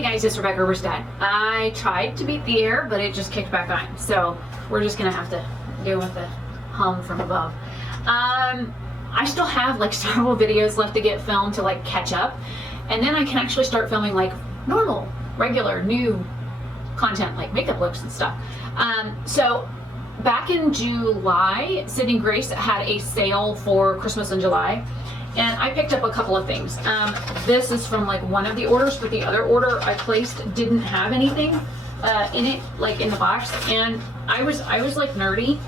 Hey guys, it's Rebecca Oberstadt. I tried to beat the air, but it just kicked back on. So we're just gonna have to deal with the hum from above. I still have like several videos left to get filmed to like catch up. And then I can actually start filming like normal, regular, new content like makeup looks and stuff. So back in July, Sydney Grace had a sale for Christmas in July. And I picked up a couple of things. This is from like one of the orders, but the other order I placed didn't have anything in it, like in the box. And I was like nerdy,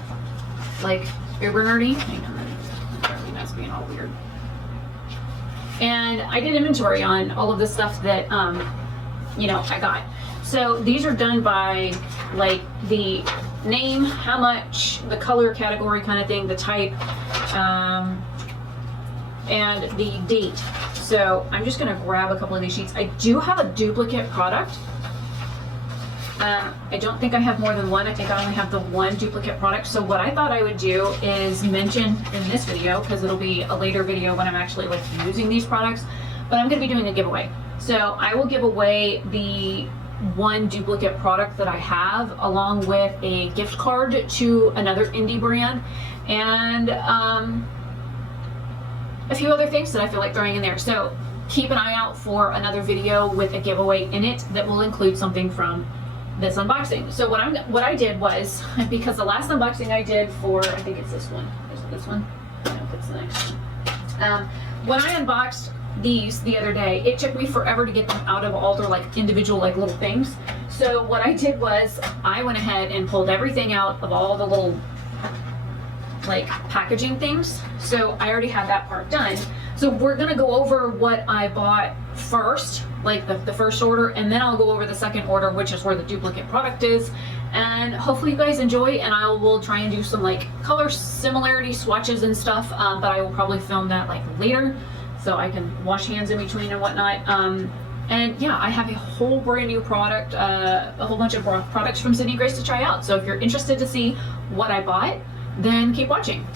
like uber nerdy. Hang on, that's being all weird. And I did inventory on all of the stuff that you know, I got. So these are done by like the name, how much, the color category kind of thing, the type. And the date. So I'm just gonna grab a couple of these sheets. I do have a duplicate product. I don't think I have more than one. I think I only have the one duplicate product. So what I thought I would do is mention in this video, because it'll be a later video when I'm actually like using these products, but I'm gonna be doing a giveaway. So I will give away the one duplicate product that I have, along with a gift card to another indie brand, and a few other things that I feel like throwing in there. So keep an eye out for another video with a giveaway in it that will include something from this unboxing. So what I did was, because the last unboxing I did for, I think it's this one. Is it this one? I don't know if it's the next one. When I unboxed these the other day, it took me forever to get them out of all their like individual like little things. So what I did was I went ahead and pulled everything out of all the little like packaging things. So I already had that part done. So we're gonna go over what I bought first, like the first order, and then I'll go over the second order, which is where the duplicate product is. And hopefully you guys enjoy, and I will try and do some like color similarity swatches and stuff, but I will probably film that like later so I can wash hands in between and whatnot. And yeah, I have a whole brand new product, a whole bunch of products from Sydney Grace to try out. So if you're interested to see what I bought, then keep watching.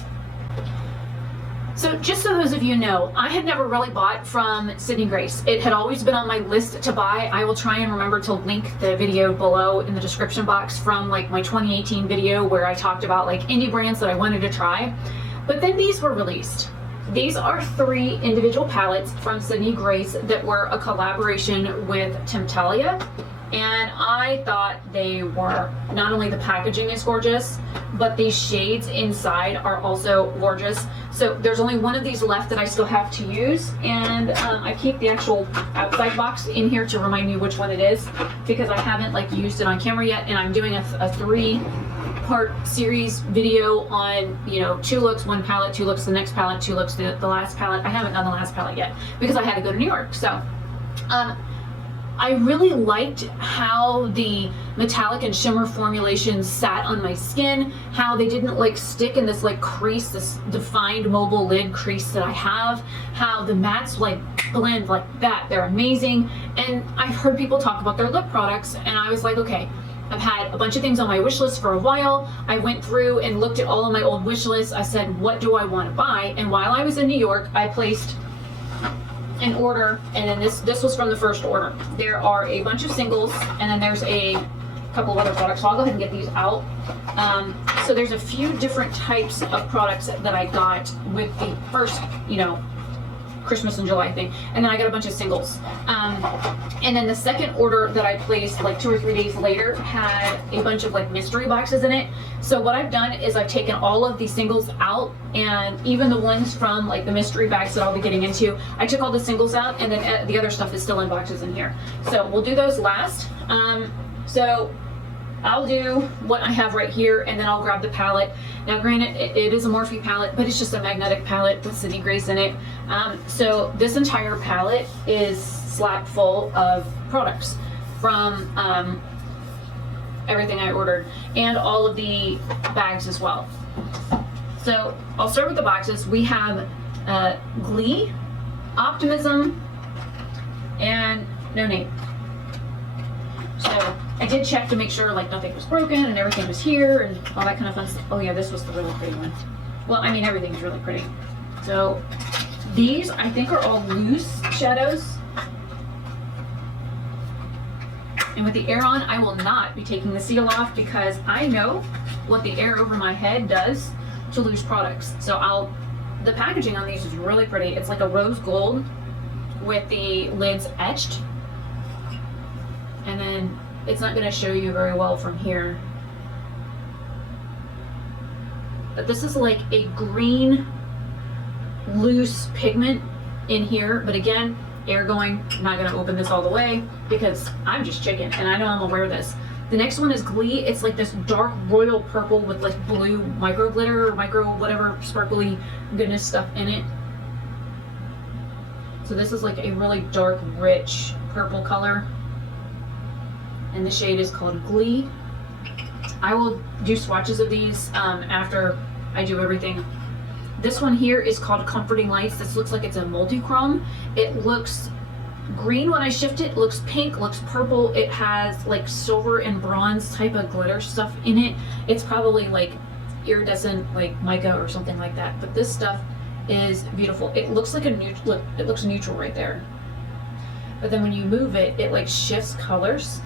So just so those of you know, I had never really bought from Sydney Grace. It had always been on my list to buy. I will try and remember to link the video below in the description box from like my 2018 video where I talked about like indie brands that I wanted to try. But then these were released. These are 3 individual palettes from Sydney Grace that were a collaboration with Tempest. And I thought they were, not only the packaging is gorgeous, but these shades inside are also gorgeous. So there's only one of these left that I still have to use, and I keep the actual outside box in here to remind me which one it is, because I haven't like used it on camera yet, and I'm doing a 3-part series video on, you know, 2 looks, 1 palette, 2 looks, the next palette, 2 looks, the last palette. I haven't done the last palette yet because I had to go to New York. So I really liked how the metallic and shimmer formulations sat on my skin, how they didn't like stick in this like crease, this defined mobile lid crease that I have, how the mattes like blend like that. They're amazing. And I've heard people talk about their lip products, and I was like, okay, I've had a bunch of things on my wish list for a while. I went through and looked at all of my old wish lists. I said, what do I want to buy? And while I was in New York, I placed an order, and then this was from the first order. There are a bunch of singles, and then there's a couple of other products, so I'll go ahead and get these out. So there's a few different types of products that I got with the first, you know, Christmas in July thing, and then I got a bunch of singles. And then the second order that I placed like 2 or 3 days later had a bunch of like mystery boxes in it. So what I've done is I've taken all of these singles out, and even the ones from like the mystery bags that I'll be getting into, I took all the singles out, and then the other stuff is still in boxes in here. So we'll do those last. So I'll do what I have right here, and then I'll grab the palette. Now granted, it is a Morphe palette, but it's just a magnetic palette with Sydney Grace in it. So this entire palette is slap full of products from everything I ordered, and all of the bags as well. So I'll start with the boxes. We have Glee, Optimism, and No Name. So I did check to make sure like nothing was broken and everything was here and all that kind of fun stuff. Oh yeah, this was the really pretty one. Well, I mean, everything's really pretty. So these I think are all loose shadows. And with the air on, I will not be taking the seal off because I know what the air over my head does to loose products. So the packaging on these is really pretty. It's like a rose gold with the lids etched. And then it's not gonna show you very well from here. But this is like a green loose pigment in here. But again, air going, I'm not gonna open this all the way because I'm just chicken and I know I'm gonna wear this. The next one is Glee. It's like this dark royal purple with like blue micro glitter or micro whatever sparkly goodness stuff in it. So this is like a really dark, rich purple color. And the shade is called Glee. I will do swatches of these after I do everything. This one here is called Comforting Lights. This looks like it's a multi-chrome. It looks green when I shift it, looks pink, looks purple. It has like silver and bronze type of glitter stuff in it. It's probably like iridescent, like mica or something like that. But this stuff is beautiful. It looks like a neutral, it looks neutral right there. But then when you move it, it like shifts colors.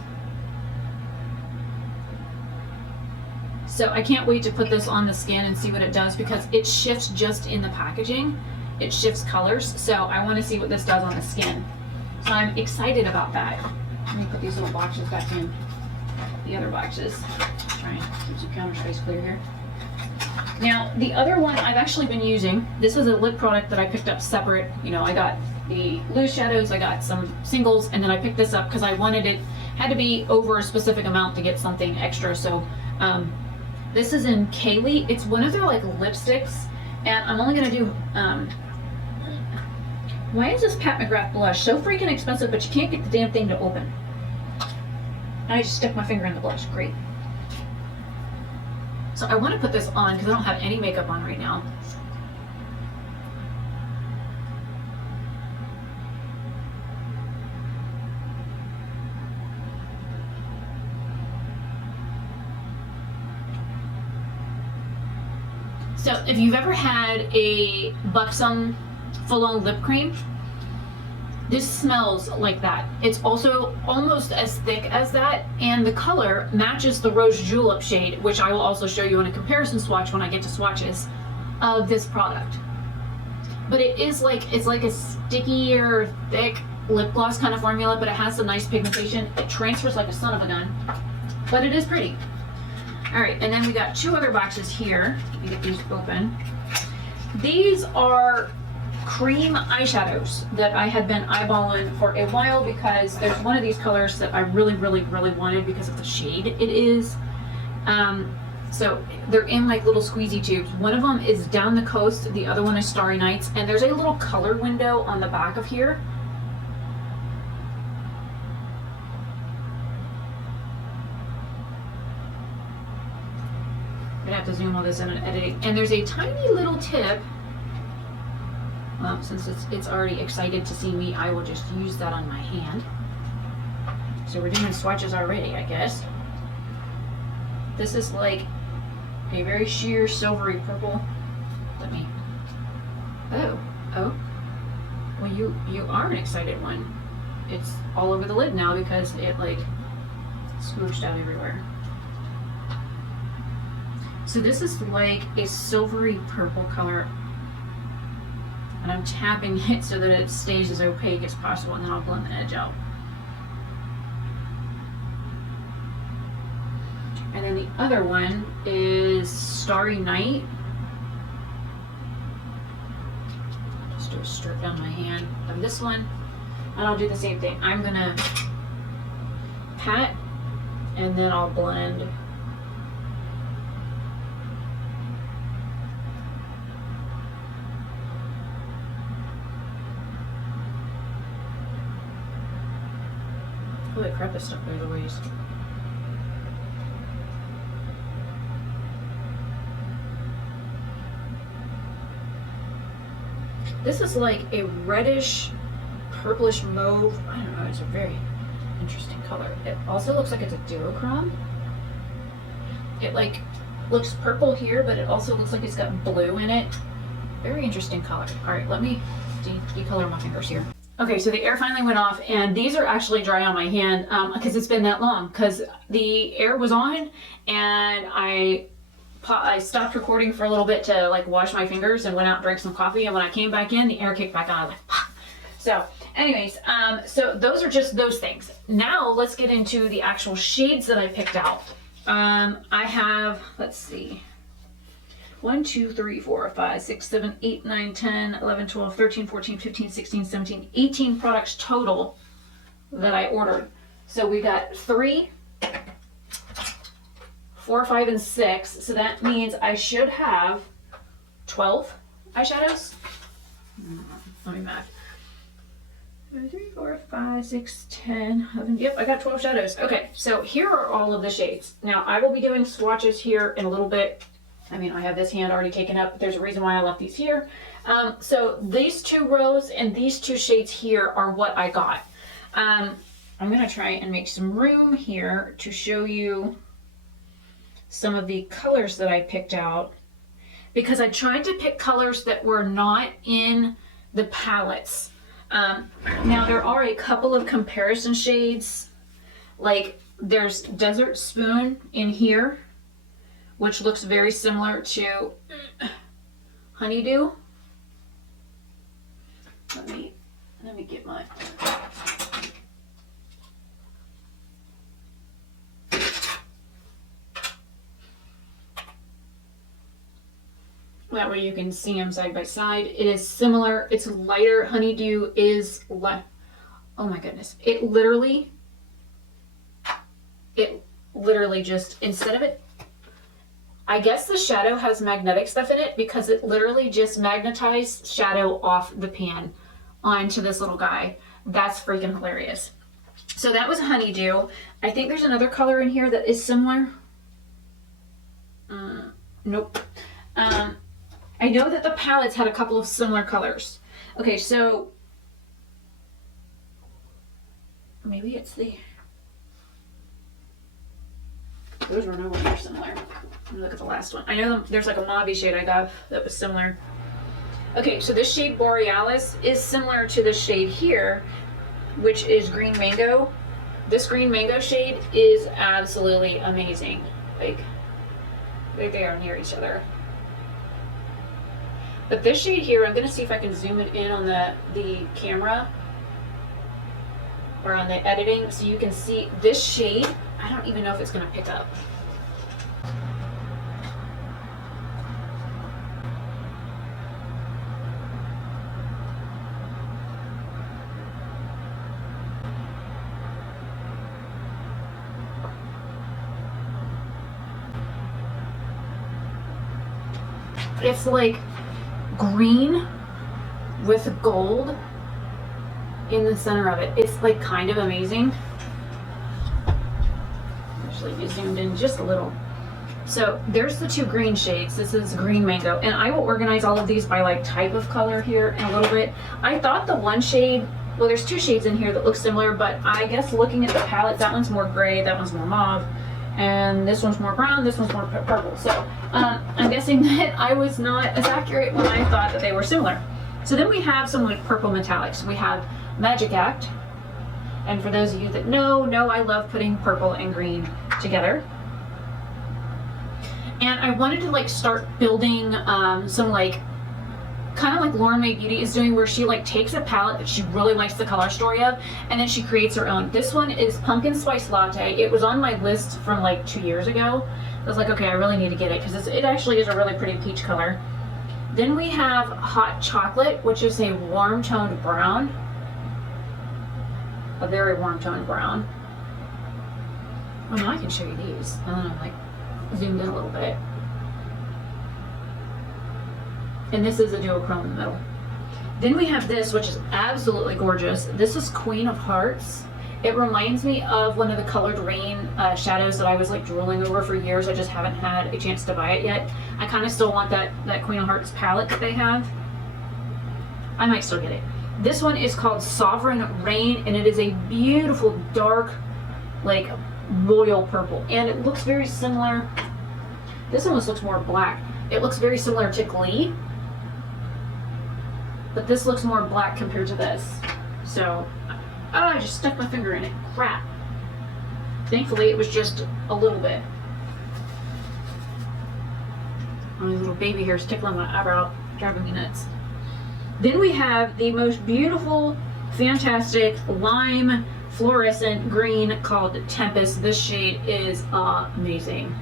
So I can't wait to put this on the skin and see what it does because it shifts just in the packaging. It shifts colors. So I want to see what this does on the skin. So I'm excited about that. Let me put these little boxes back in the other boxes. Try and keep some counter space clear here. Now, the other one I've actually been using, this is a lip product that I picked up separate. You know, I got the loose shadows, I got some singles, and then I picked this up because I wanted it, had to be over a specific amount to get something extra. So, this is in Kaylee. It's one of their like lipsticks, and I'm only gonna do, why is this Pat McGrath blush so freaking expensive, but you can't get the damn thing to open? I just stuck my finger in the blush, great. So I wanna put this on because I don't have any makeup on right now. So if you've ever had a Buxom full-on lip cream, this smells like that. It's also almost as thick as that, and the color matches the Rose Julep shade, which I will also show you in a comparison swatch when I get to swatches of this product. But it is like, it's like a stickier, thick lip gloss kind of formula, but it has some nice pigmentation. It transfers like a son of a gun, but it is pretty. All right, and then we got two other boxes here. Let me get these open. These are cream eyeshadows that I had been eyeballing for a while because there's one of these colors that I really, really, really wanted because of the shade it is. So they're in like little squeezy tubes. One of them is Down the Coast, the other one is Starry Nights, and there's a little color window on the back of here. I'm gonna have to zoom all this in and editing. And there's a tiny little tip. Well, since it's already excited to see me, I will just use that on my hand. So we're doing swatches already, I guess. This is like a very sheer silvery purple. Let me. Oh. Well, you are an excited one. It's all over the lid now because it like smooshed out everywhere. So this is like a silvery purple color, and I'm tapping it so that it stays as opaque as possible, and then I'll blend the edge out. And then the other one is Starry Night. Just do a strip down my hand of this one, and I'll do the same thing. I'm gonna pat, and then I'll blend. Holy crap, this stuff goes a ways. This is like a reddish, purplish mauve. I don't know, it's a very interesting color. It also looks like it's a duochrome. It like looks purple here, but it also looks like it's got blue in it. Very interesting color. All right, let me decolor my fingers here. Okay, so the air finally went off, and these are actually dry on my hand because it's been that long, because the air was on and I stopped recording for a little bit to like wash my fingers and went out and drank some coffee, and when I came back in, the air kicked back on. I was like, pah. So anyways, so those are just those things. Now let's get into the actual shades that I picked out. I have, let's see, 1, 2, 3, 4, 5, 6, 7, 8, 9, 10, 11, 12, 13, 14, 15, 16, 17, 18 products total that I ordered. So we got 3, 4, 5, and 6. So that means I should have 12 eyeshadows. Let me math. 2, 3, 4, 5, 6, 10, 11. Yep, I got 12 shadows. Okay, so here are all of the shades. Now I will be doing swatches here in a little bit. I mean, I have this hand already taken up, but there's a reason why I left these here. So these 2 rows and these 2 shades here are what I got. I'm gonna try and make some room here to show you some of the colors that I picked out, because I tried to pick colors that were not in the palettes. Now there are a couple of comparison shades, like there's Desert Spoon in here, which looks very similar to Honeydew. Let me get mine. That way you can see them side by side. It is similar. It's lighter. Honeydew is oh my goodness. It literally just, instead of it, I guess the shadow has magnetic stuff in it, because it literally just magnetized shadow off the pan onto this little guy. That's freaking hilarious. So that was Honeydew. I think there's another color in here that is similar. Nope. I know that the palettes had a couple of similar colors. Okay, so maybe it's those were nowhere near similar. Let me look at the last one. I know there's like a mauve shade I got that was similar. Okay, so this shade Borealis is similar to the shade here, which is Green Mango. This Green Mango shade is absolutely amazing. Like, they are near each other. But this shade here, I'm gonna see if I can zoom it in on the camera or on the editing, so you can see this shade. I don't even know if it's gonna pick up. It's like green with gold in the center of it. It's like kind of amazing. Actually, be zoomed in just a little. So there's the 2 green shades. This is Green Mango, and I will organize all of these by like type of color here in a little bit. I thought the one shade, well, there's 2 shades in here that look similar, but I guess looking at the palette, that one's more gray, that one's more mauve, and this one's more brown, this one's more purple. So I'm guessing that I was not as accurate when I thought that they were similar. So then we have some like purple metallics. We have Magic Act, and for those of you that know I love putting purple and green together. And I wanted to like start building some like, kind of like Lauren Mae Beauty is doing, where she like takes a palette that she really likes the color story of, and then she creates her own. This one is Pumpkin Spice Latte. It was on my list from like 2 years ago. I was like, okay, I really need to get it, because it actually is a really pretty peach color. Then we have Hot Chocolate, which is a warm toned brown. A very warm toned brown. Oh, now I can show you these. And then I'm like zoomed in a little bit. And this is a duochrome in the middle. Then we have this, which is absolutely gorgeous. This is Queen of Hearts. It reminds me of one of the Colored Rain shadows that I was like drooling over for years. I just haven't had a chance to buy it yet. I kind of still want that Queen of Hearts palette that they have. I might still get it. This one is called Sovereign Rain, and it is a beautiful dark, like royal purple, and it looks very similar. This almost looks more black. It looks very similar to Glee, but this looks more black compared to this. So, oh, I just stuck my finger in it. Crap. Thankfully, it was just a little bit. Oh, these little baby hairs tickling my eyebrow, driving me nuts. Then we have the most beautiful, fantastic lime fluorescent green called Tempest. This shade is amazing.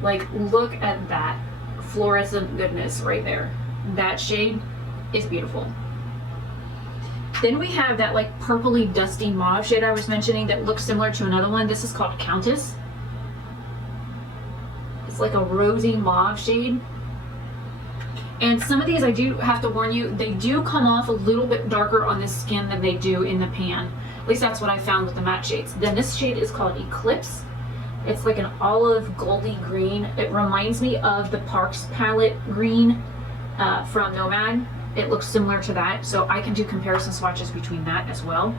Like, look at that fluorescent goodness right there. That shade is beautiful. Then we have that like purpley dusty mauve shade I was mentioning that looks similar to another one. This is called Countess. It's like a rosy mauve shade. And some of these, I do have to warn you, they do come off a little bit darker on the skin than they do in the pan. At least that's what I found with the matte shades. Then this shade is called Eclipse. It's like an olive goldy green. It reminds me of the Parks palette green from Nomad. It looks similar to that, so I can do comparison swatches between that as well.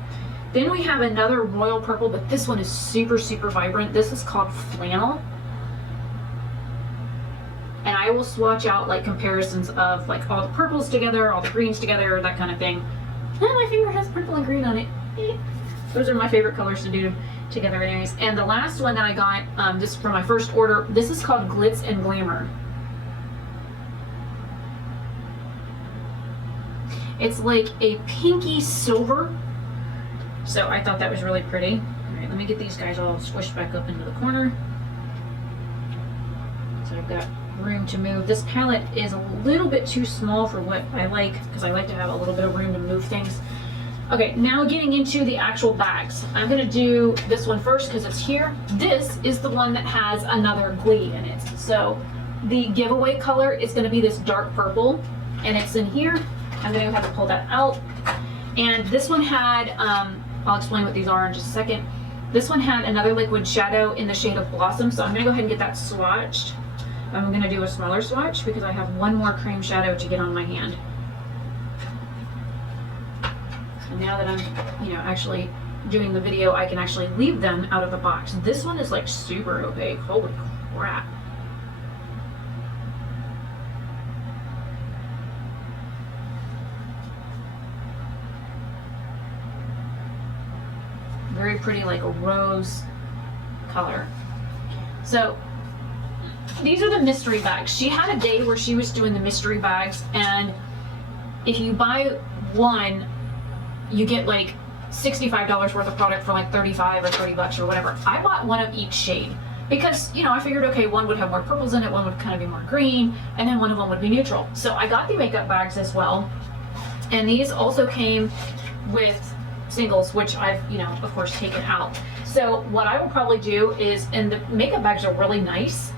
Then we have another royal purple, but this one is super, super vibrant. This is called Flannel. And I will swatch out like comparisons of like all the purples together, all the greens together, that kind of thing. And my finger has purple and green on it. Those are my favorite colors to do together anyways. And the last one that I got, this for my first order, this is called Glitz and Glamour. It's like a pinky silver. So I thought that was really pretty. All right, let me get these guys all squished back up into the corner. So I've got room to move. This palette is a little bit too small for what I like, because I like to have a little bit of room to move things. Okay, now getting into the actual bags. I'm gonna do this one first because it's here. This is the one that has another Glee in it. So the giveaway color is gonna be this dark purple, and it's in here. I'm gonna have to pull that out. And this one had, I'll explain what these are in just a second. This one had another liquid shadow in the shade of Blossom, so I'm gonna go ahead and get that swatched. I'm gonna do a smaller swatch because I have one more cream shadow to get on my hand. So now that I'm, actually doing the video, I can actually leave them out of the box. This one is like super opaque, holy crap. Very pretty, like a rose color. So these are the mystery bags. She had a day where she was doing the mystery bags, and if you buy one, you get like $65 worth of product for like 35 or 30 bucks or whatever. I bought one of each shade because, I figured, okay, one would have more purples in it, one would kind of be more green, and then one of them would be neutral. So I got the makeup bags as well. And these also came with singles, which I've, of course taken out. So what I will probably do is, and the makeup bags are really nice.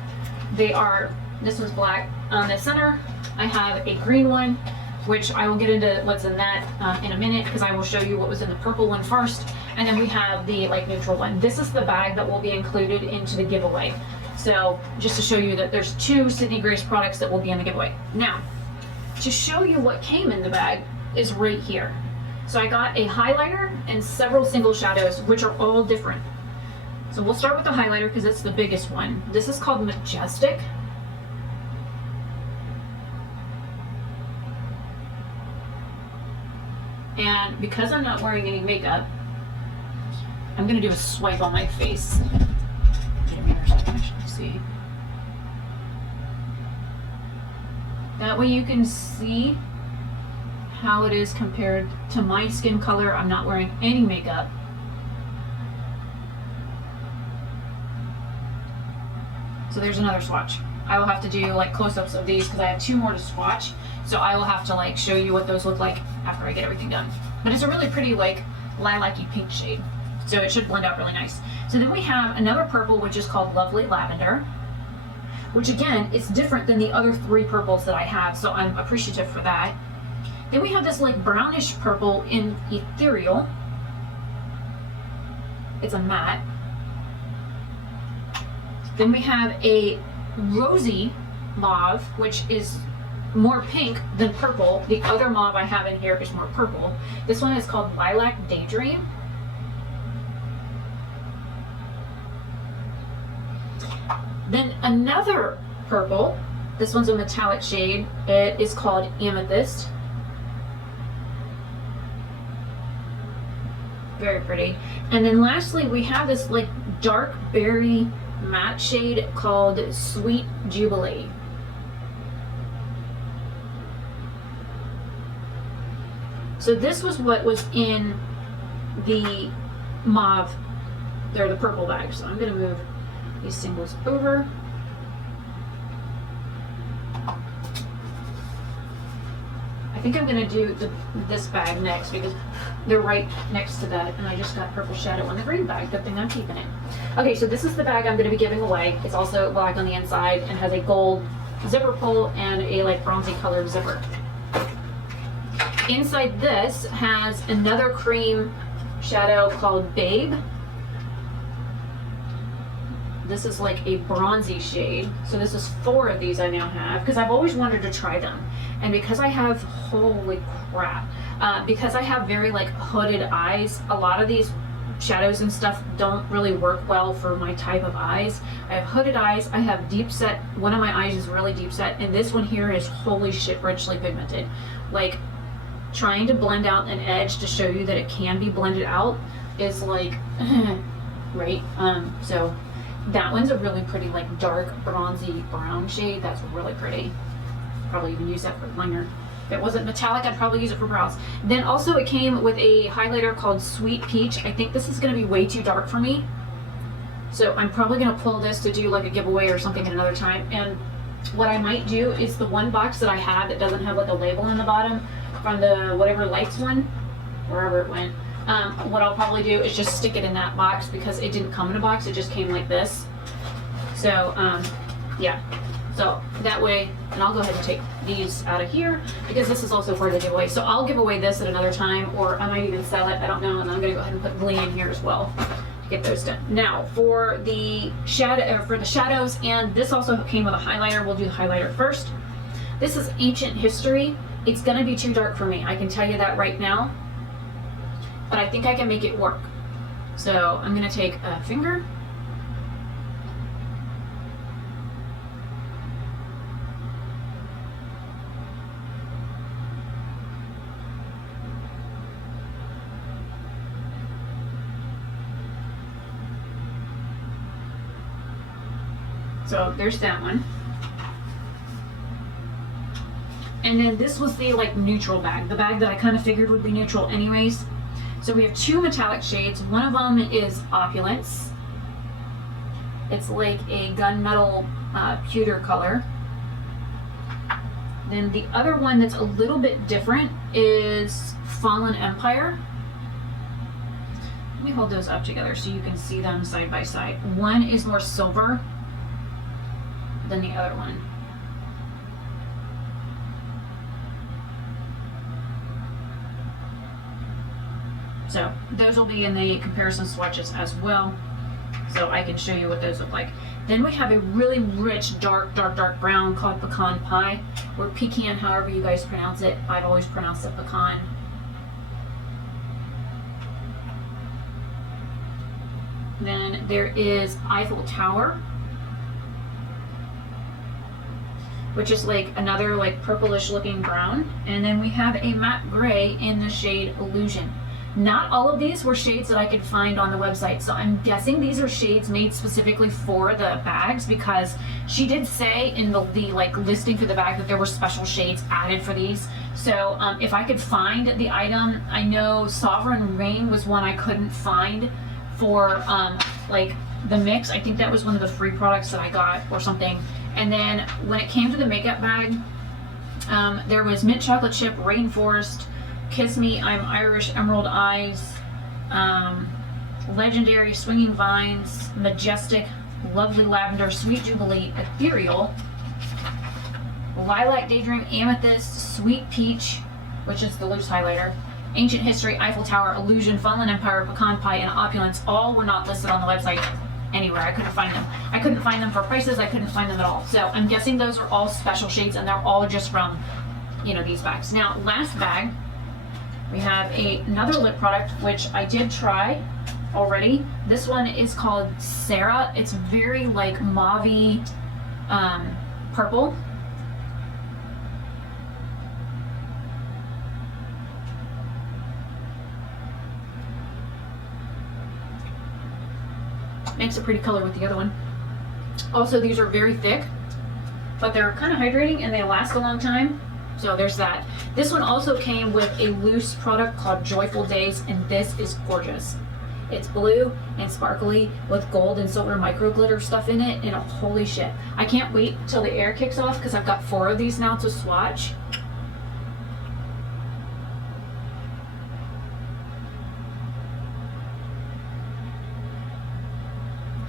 They are, this one's black. On the center, I have a green one, which I will get into what's in that in a minute, because I will show you what was in the purple one first. And then we have the like neutral one. This is the bag that will be included into the giveaway. So just to show you that there's 2 Sydney Grace products that will be in the giveaway. Now, to show you what came in the bag is right here. So I got a highlighter and several single shadows, which are all different. So we'll start with the highlighter because it's the biggest one. This is called Majestic. And because I'm not wearing any makeup, I'm gonna do a swipe on my face. Get a mirror so I can actually see. That way you can see how it is compared to my skin color. I'm not wearing any makeup. So there's another swatch. I will have to do like close-ups of these because I have 2 more to swatch. So I will have to like show you what those look like after I get everything done. But it's a really pretty like lilac-y pink shade. So it should blend out really nice. So then we have another purple, which is called Lovely Lavender, which again, is different than the other 3 purples that I have. So I'm appreciative for that. Then we have this like brownish purple in Ethereal. It's a matte. Then we have a rosy mauve, which is more pink than purple. The other mauve I have in here is more purple. This one is called Lilac Daydream. Then another purple. This one's a metallic shade. It is called Amethyst. Very pretty. And then lastly, we have this like dark berry matte shade called Sweet Jubilee. So this was what was in the mauve, they're the purple bag. So I'm going to move these singles over. I think I'm going to do this bag next because they're right next to that, and I just got purple shadow on the green bag. Good thing I'm keeping it. Okay, so this is the bag I'm going to be giving away. It's also black on the inside and has a gold zipper pull and a like bronzy colored zipper. Inside this has another cream shadow called Babe. This is like a bronzy shade. So this is 4 of these I now have because I've always wanted to try them. And because I have, holy crap, because I have very like hooded eyes, a lot of these shadows and stuff don't really work well for my type of eyes. I have hooded eyes, I have deep set, one of my eyes is really deep set, and this one here is holy shit richly pigmented. Like trying to blend out an edge to show you that it can be blended out is like, right? So that one's a really pretty like dark bronzy brown shade. That's really pretty. Probably even use that for liner. If it wasn't metallic, I'd probably use it for brows. Then also it came with a highlighter called Sweet Peach. I think this is going to be way too dark for me. So I'm probably going to pull this to do like a giveaway or something at another time. And what I might do is the one box that I have that doesn't have like a label in the bottom from the whatever lights one, wherever it went. What I'll probably do is just stick it in that box because it didn't come in a box. It just came like this. So yeah. So that way, and I'll go ahead and take these out of here because this is also part of the giveaway. So I'll give away this at another time, or I might even sell it. I don't know. And I'm going to go ahead and put Glee in here as well to get those done. Now for the shadows, and this also came with a highlighter. We'll do the highlighter first. This is Ancient History. It's going to be too dark for me. I can tell you that right now, but I think I can make it work. So I'm going to take a finger. So there's that one. And then this was the like neutral bag, the bag that I kind of figured would be neutral anyways. So we have 2 metallic shades. One of them is Opulence. It's like a gunmetal pewter color. Then the other one that's a little bit different is Fallen Empire. Let me hold those up together so you can see them side by side. One is more silver than the other one. So those will be in the comparison swatches as well, so I can show you what those look like. Then we have a really rich dark brown called Pecan Pie, or pecan, however you guys pronounce it. I've always pronounced it pecan. Then there is Eiffel Tower, which is like another like purplish looking brown. And then we have a matte gray in the shade Illusion. Not all of these were shades that I could find on the website, so I'm guessing these are shades made specifically for the bags, because she did say in the like listing for the bag that there were special shades added for these. So if I could find the item, I know Sovereign Rain was one I couldn't find for like the mix. I think that was one of the free products that I got or something. And then when it came to the makeup bag, there was Mint Chocolate Chip, Rainforest, Kiss Me, I'm Irish, Emerald Eyes, Legendary, Swinging Vines, Majestic, Lovely Lavender, Sweet Jubilee, Ethereal, Lilac Daydream, Amethyst, Sweet Peach, which is the loose highlighter, Ancient History, Eiffel Tower, Illusion, Fallen Empire, Pecan Pie, and Opulence. All were not listed on the website anywhere. I couldn't find them. I couldn't find them for prices. I couldn't find them at all. So I'm guessing those are all special shades, and they're all just from, you know, these bags. Now, last bag, we have another lip product, which I did try already. This one is called Sarah. It's very like mauve-y purple. makes a pretty color with the other one. Also, these are very thick, but they're kind of hydrating and they last a long time. So there's that. This one also came with a loose product called Joyful Days, and this is gorgeous. It's blue and sparkly with gold and silver micro glitter stuff in it, and holy shit. I can't wait till the air kicks off because I've got 4 of these now to swatch.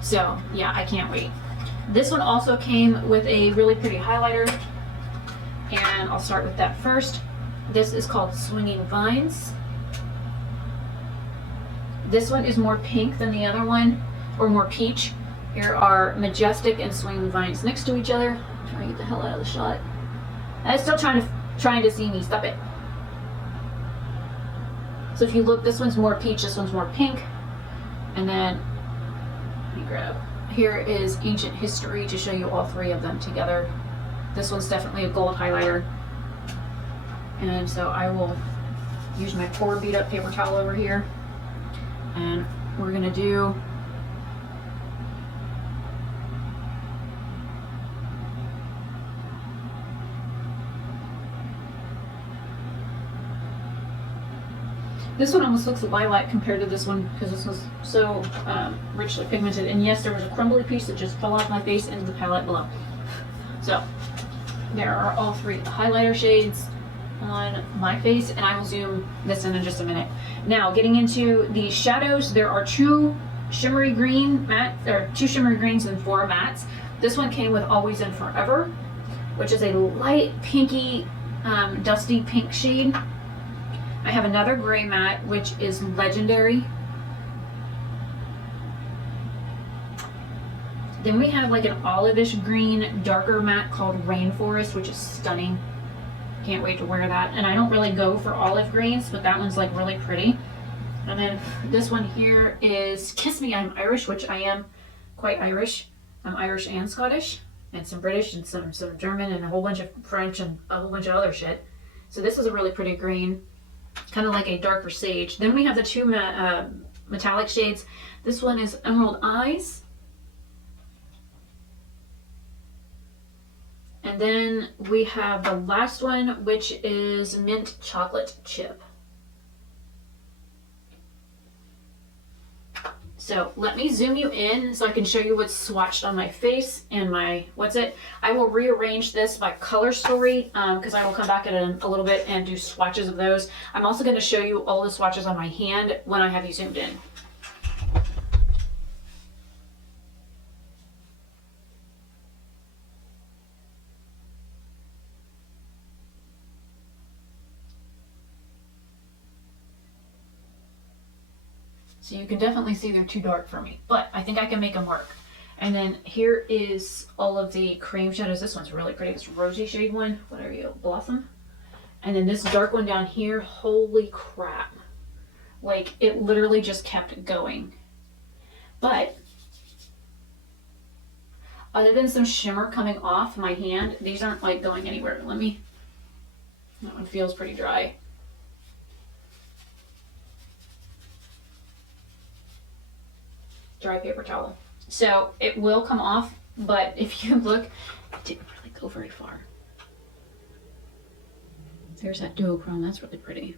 So yeah, I can't wait. This one also came with a really pretty highlighter, and I'll start with that first. This is called Swinging Vines. This one is more pink than the other one, or more peach. Here are Majestic and Swinging Vines next to each other. I'm trying to get the hell out of the shot. I'm still trying to see me. Stop it. So if you look, this one's more peach, this one's more pink. And then, let me grab. Here is Ancient History to show you all 3 of them together. This one's definitely a gold highlighter. And so I will use my poor beat up paper towel over here. And we're gonna do this one almost looks lilac compared to this one because this was so richly pigmented. And yes, there was a crumbly piece that just fell off my face into the palette below. So there are all 3 highlighter shades on my face, and I will zoom this in just a minute. Now, getting into the shadows, there are 2 shimmery green matte, or 2 shimmery greens and 4 mattes. This one came with Always and Forever, which is a light pinky, dusty pink shade. I have another gray matte, which is Legendary. Then we have like an olive-ish green, darker matte called Rainforest, which is stunning. Can't wait to wear that. And I don't really go for olive greens, but that one's like really pretty. And then this one here is Kiss Me, I'm Irish, which I am quite Irish. I'm Irish and Scottish, and some British, and some German, and a whole bunch of French, and a whole bunch of other shit. So this is a really pretty green, kind of like a darker sage. Then we have the 2 metallic shades. This one is Emerald Eyes. And then we have the last one, which is Mint Chocolate Chip. So let me zoom you in so I can show you what's swatched on my face and my, I will rearrange this by color story because I will come back in a little bit and do swatches of those. I'm also going to show you all the swatches on my hand when I have you zoomed in. So you can definitely see they're too dark for me, but I think I can make them work. And then here is all of the cream shadows. This one's really pretty. This rosy shade one, what are you, Blossom? And then this dark one down here, holy crap. Like, it literally just kept going. But other than some shimmer coming off my hand, these aren't like going anywhere. That one feels pretty dry. Dry paper towel. So it will come off, but if you look, it didn't really go very far. There's that duochrome, that's really pretty.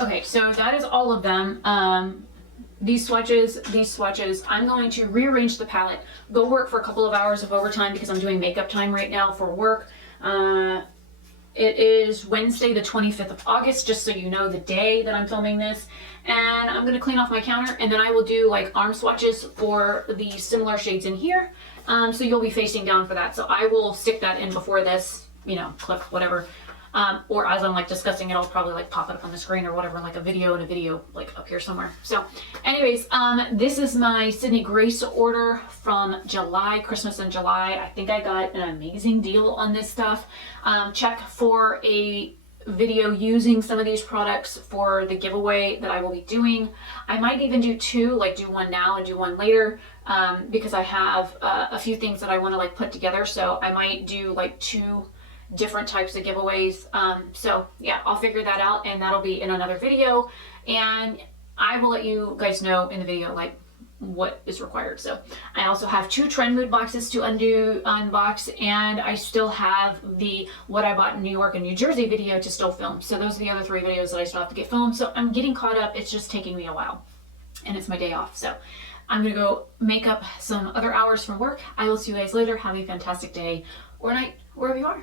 Okay, so that is all of them. These swatches, I'm going to rearrange the palette, go work for a couple of hours of overtime because I'm doing makeup time right now for work. It is Wednesday, the 25th of August, just so you know the day that I'm filming this. And I'm going to clean off my counter, and then I will do like arm swatches for the similar shades in here. So you'll be facing down for that. So I will stick that in before this, clip, whatever. Or as I'm like discussing it, I'll probably like pop it up on the screen or whatever, like a video like up here somewhere. So anyways, this is my Sydney Grace order from July, Christmas in July. I think I got an amazing deal on this stuff. Check for a video using some of these products for the giveaway that I will be doing. I might even do two, like do one now and do one later, because I have a few things that I want to like put together. So I might do like two different types of giveaways. So yeah, I'll figure that out, and that'll be in another video, and I will let you guys know in the video like what is required. So I also have 2 trend mood boxes to unbox, and I still have the what I bought in New York and New Jersey video to still film. So those are the other 3 videos that I still have to get filmed. So I'm getting caught up. It's just taking me a while, and it's my day off. So I'm gonna go make up some other hours from work. I will see you guys later. Have a fantastic day or night, wherever you are.